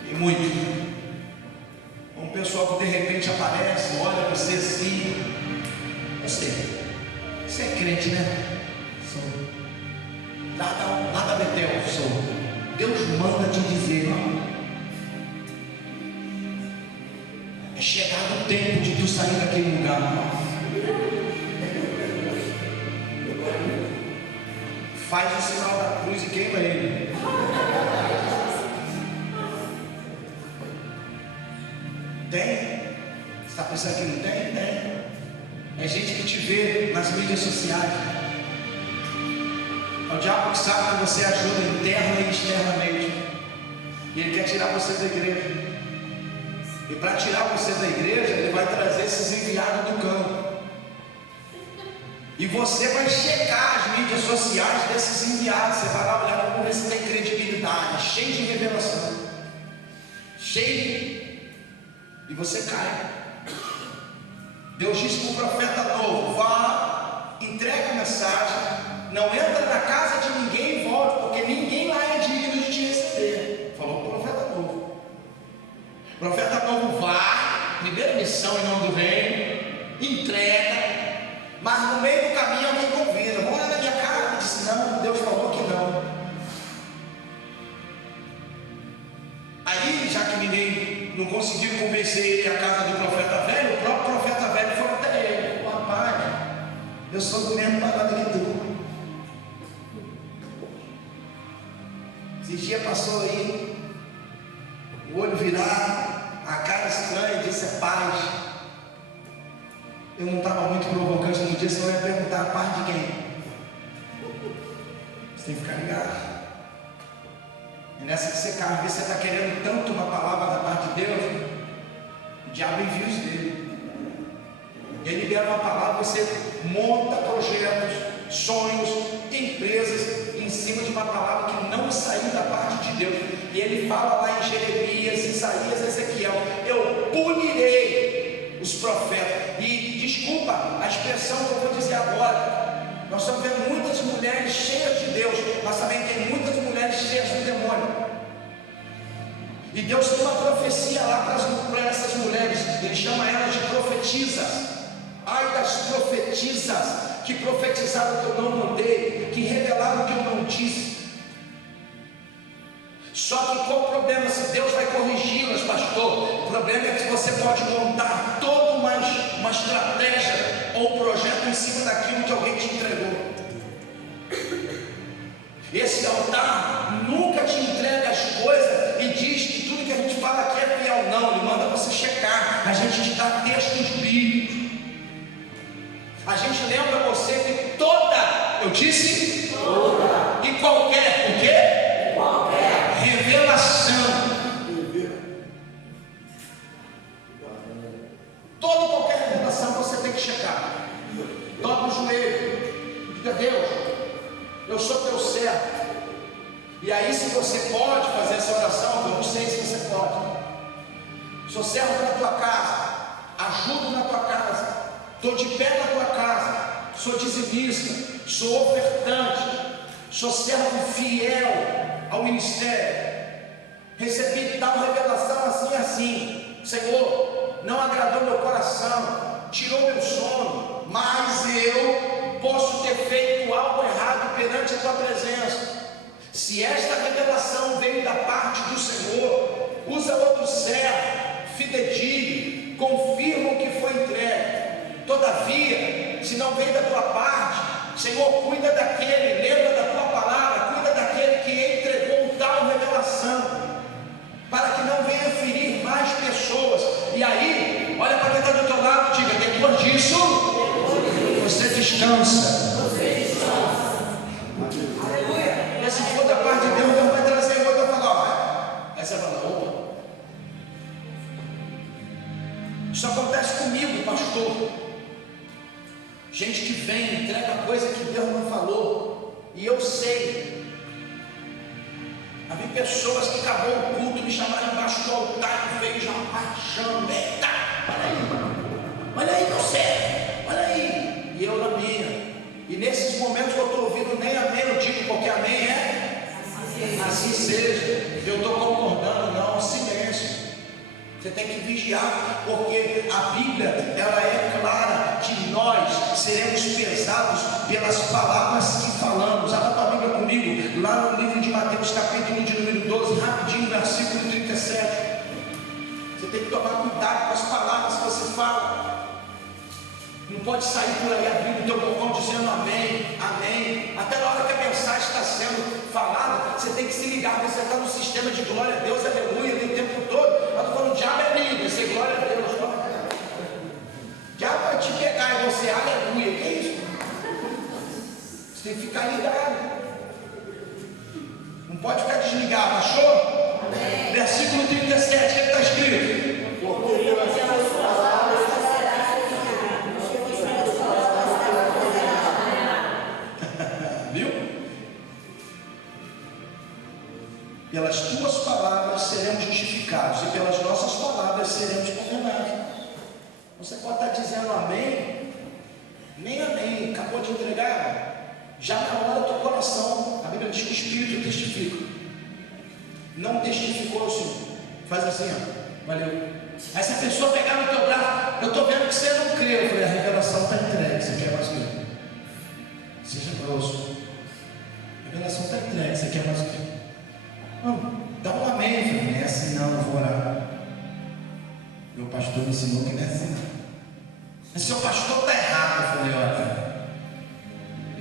E muito. Um pessoal que de repente aparece, olha você assim. Você é crente, né? Sou. Nada Betel, sou. Deus manda te dizer: não. É chegado o tempo de tu sair daquele lugar. Faz o sinal da cruz e queima ele. Tem? Você está pensando que não tem? Tem. É gente que te vê nas mídias sociais. É o diabo que sabe que você ajuda interna e externamente, e ele quer tirar você da igreja. E para tirar você da igreja, ele vai trazer esses enviados do campo. E você vai checar as mídias sociais desses enviados. Você vai lá olhar, vamos ver se tem credibilidade, cheio de revelação, cheio. E você cai. Deus disse para o profeta novo: vá, entrega a mensagem, não entra na casa de ninguém e volte, porque ninguém lá é digno de te receber. Falou para o profeta novo. O profeta novo vai, primeira missão em nome do reino, entrega, mas no meio do caminho alguém convida: vamos lá na minha casa. Ele disse: não, Deus falou que não. Aí, já que ninguém não conseguiu convencer ele à casa do profeta velho, o próprio profeta velho foi até ele: rapaz, eu sou do mesmo pagado que tu. Esses dias passou aí, o olho virado, a cara estranha, disse: é paz. Eu não estava muito provocante no dia, senão eu ia perguntar: a paz de quem? Você tem que ficar ligado. É nessa que você cai, às vezes você está querendo tanto uma palavra da parte de Deus, o diabo envia os dele. Ele libera uma palavra, você monta projetos, sonhos, empresas em cima de uma palavra que não saiu da parte de Deus. E ele fala lá em Jeremias, Isaías, Ezequiel: eu punirei os profetas. E desculpa a expressão que eu vou dizer agora, nós estamos vendo muitas mulheres cheias de Deus, mas também tem muitas mulheres cheias do demônio. E Deus tem uma profecia lá para essas mulheres. Ele chama elas de profetisas. Ai das profetisas que profetizaram o que eu não mandei, que revelaram o que eu não disse. Só que qual o problema? Se Deus vai corrigi-las, pastor, o problema é que você pode montar toda uma estratégia ou um projeto em cima daquilo que alguém te entregou. Esse altar nunca te entrega as coisas e diz que tudo que a gente fala aqui é fiel. Não, ele manda você checar. A gente te dá textos bíblicos. A gente lembra você que toda, eu disse? Toda. E qualquer, o quê? Qualquer. Revelação. Toda e qualquer revelação você tem que checar. Dobra o joelho. Diga: Deus, eu sou teu servo. E aí, se você pode fazer essa oração, eu não sei se você pode. Sou servo na tua casa, ajudo na tua casa, estou de pé na tua casa, sou dizimista, sou ofertante, sou servo fiel ao ministério. Recebi tal revelação assim, assim. Senhor, não agradou meu coração, tirou meu sono, mas eu posso ter feito algo errado perante a tua presença. Se esta revelação veio da parte do Senhor, usa outro servo fidedigno, confirma o que foi entregue. Todavia, se não veio da tua parte, Senhor, cuida daquele, lembra da tua palavra, cuida daquele que entregou tal revelação, para que não venha ferir mais pessoas. E aí, olha para quem está do teu lado, diga: depois disso, você descansa. Aleluia. E se for da parte de Deus, Deus vai trazer outra e falar: ó, essa vai lá, opa. Isso acontece comigo, pastor. Gente que vem, entrega coisa que Deus não falou, e eu sei. Havia pessoas que acabou o culto, me chamaram embaixo do altar e veio já marchando. Eita, olha aí, meu servo, olha aí. E eu na minha. E nesses momentos que eu estou ouvindo nem amém, eu digo, porque amém é assim seja. Eu estou concordando, não, silêncio. Você tem que vigiar, porque a Bíblia, ela é clara que nós seremos pesados pelas palavras que falamos. Abra a tua Bíblia comigo, lá no livro de Mateus, capítulo de número 12, rapidinho, versículo 37. Você tem que tomar cuidado com as palavras que você fala. Não pode sair por aí abrindo o teu balcão dizendo amém, amém. Até na hora que a mensagem está sendo falada, você tem que se ligar, porque você está no sistema de glória a Deus, aleluia, o tempo todo. Eu estou falando, o diabo é lindo, você glória a Deus. O diabo vai te pegar e você, aleluia, que é isso? Você tem que ficar ligado. Não pode ficar desligado, achou? Amém. Versículo 37, o que está escrito? Pelas tuas palavras seremos justificados, e pelas nossas palavras seremos condenados. Você pode estar dizendo amém, nem amém, acabou de entregar, já na hora do teu coração, a Bíblia diz que o Espírito testifica. Não testificou o Senhor, faz assim, ó, valeu. Aí se a pessoa pegar no teu braço, eu estou vendo que você não crê, eu falei, a revelação está entregue, você quer mais o quê? Seja grosso. A revelação está entregue, você quer mais o quê? Não, dá um amém, filho. Não é assim não, eu vou orar. Meu pastor me ensinou que não é assim não. Mas seu pastor está errado. Eu falei, olha,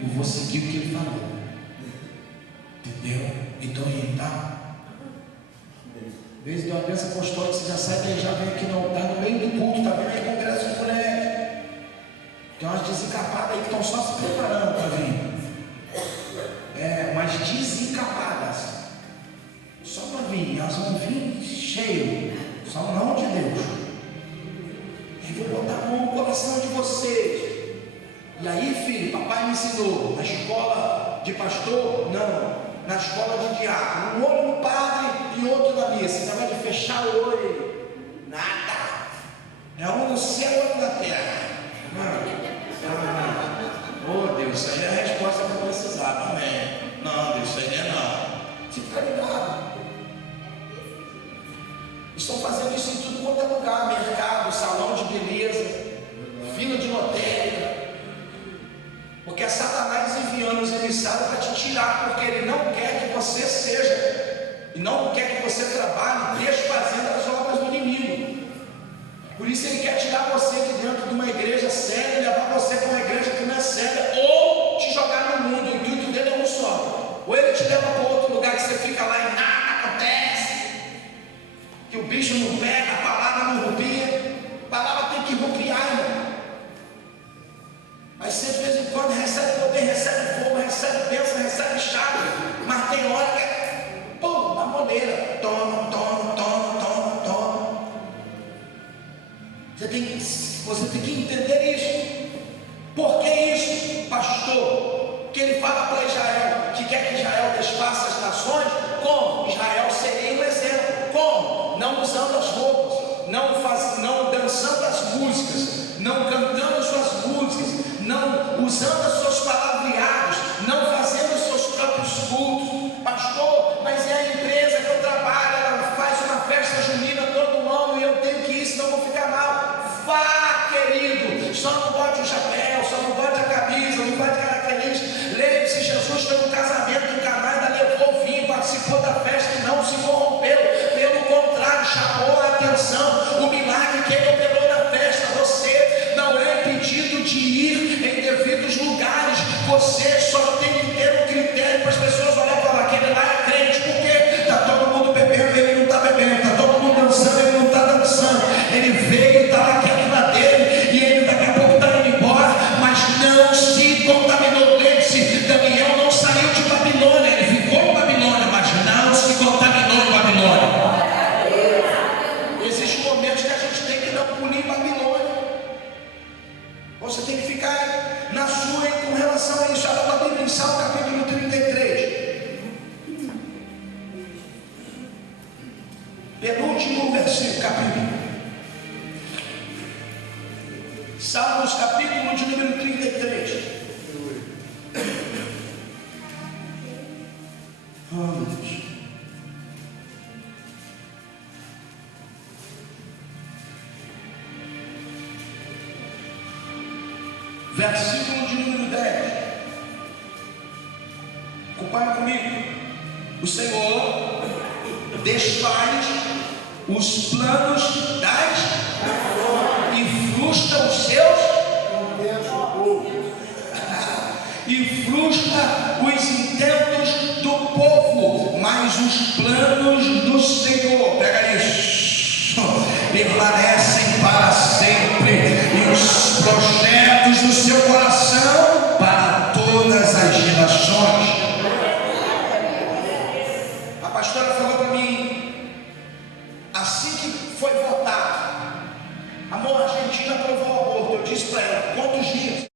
eu vou seguir o que ele falou. Entendeu? Então orientar. Às vezes deu uma bênção apostólica, você já sai daí, já vem aqui no altar, no meio do culto, está vendo aí congresso de mulher. Tem umas desencapadas aí que estão só se preparando para vir. Umas desencapadas. Só vir, elas vão vir cheio, são não de Deus. Eu vou botar a mão no coração de vocês. E aí, filho, papai me ensinou, na escola de pastor, não, na escola de diácono, um olho no padre e outro na missa. Você vai de fechar o olho, nada, é um no céu e outro na terra. Oh Deus, isso aí é a resposta que eu precisava, amém. Não, Deus, isso aí não é não. Você fica ligado. Estão fazendo isso em tudo quanto é lugar, mercado, salão de beleza, fila de lotérica. Porque é Satanás enviando os emissários para te tirar, porque ele não quer que você seja, e não quer que você trabalhe desfazendo as obras do inimigo. Por isso ele quer tirar você de dentro de uma igreja séria e levar você para uma igreja que não é séria, ou te jogar no mundo. O intuito dele é um só: ou ele te leva para outro lugar que você fica lá e nada acontece, que o bicho não pega, a palavra não rupia. A palavra tem que rupiar, irmão. Mas você de vez em quando recebe poder, recebe fogo, recebe bênção, recebe chave, mas tem hora que é pum, na moleira, toma. Você tem que entender isso. Por que isso, pastor? Que ele fala para Israel que quer que Israel desfaça as nações. Como? Israel seria um exemplo. Como? Não usando as roupas, não dançando as músicas, não cantando suas músicas, não usando os seus palavreados, não fazendo os seus próprios cultos. Pastor, mas é a empresa que eu trabalho, ela faz uma festa junina todo ano e eu tenho que ir, senão eu vou ficar mal. Vá, querido, só não bote o chapéu, só não bote a camisa, não bote características. Lembre-se, Jesus foi no casamento do Caná, ainda levou o vinho, participou da festa e não se corrompeu. Pelo contrário, chamou a atenção. O milagre que ele operou na festa. Você não é impedido de ir em devidos lugares. Você só tem que ter um critério para as pessoas olharem e falar: aquele lá é crente, porque está todo mundo bebendo, ele não está bebendo, está todo mundo dançando, ele não está dançando. Ele veio, está lá quieto na dele, e ele daqui a pouco está indo embora, mas não se contaminou. Lembre-se, Daniel não saiu de Babilônia, ele ficou em Babilônia, mas não se contaminou em Babilônia. Existem momentos que a gente tem que não pulir em Babilônia. Você tem que ficar na sua aí com relação a isso. Abra a Bíblia em Salmo capítulo 33. Penúltimo versículo, capítulo. Salmos capítulo de número 33. Oh, meu Deus. Versículo de número 10. Acompanha comigo. O Senhor desfaz os planos das e frustra os seus e frustra os intentos do povo, mas os planos do Senhor, pega isso, permanecem para sempre, e os projetos do seu coração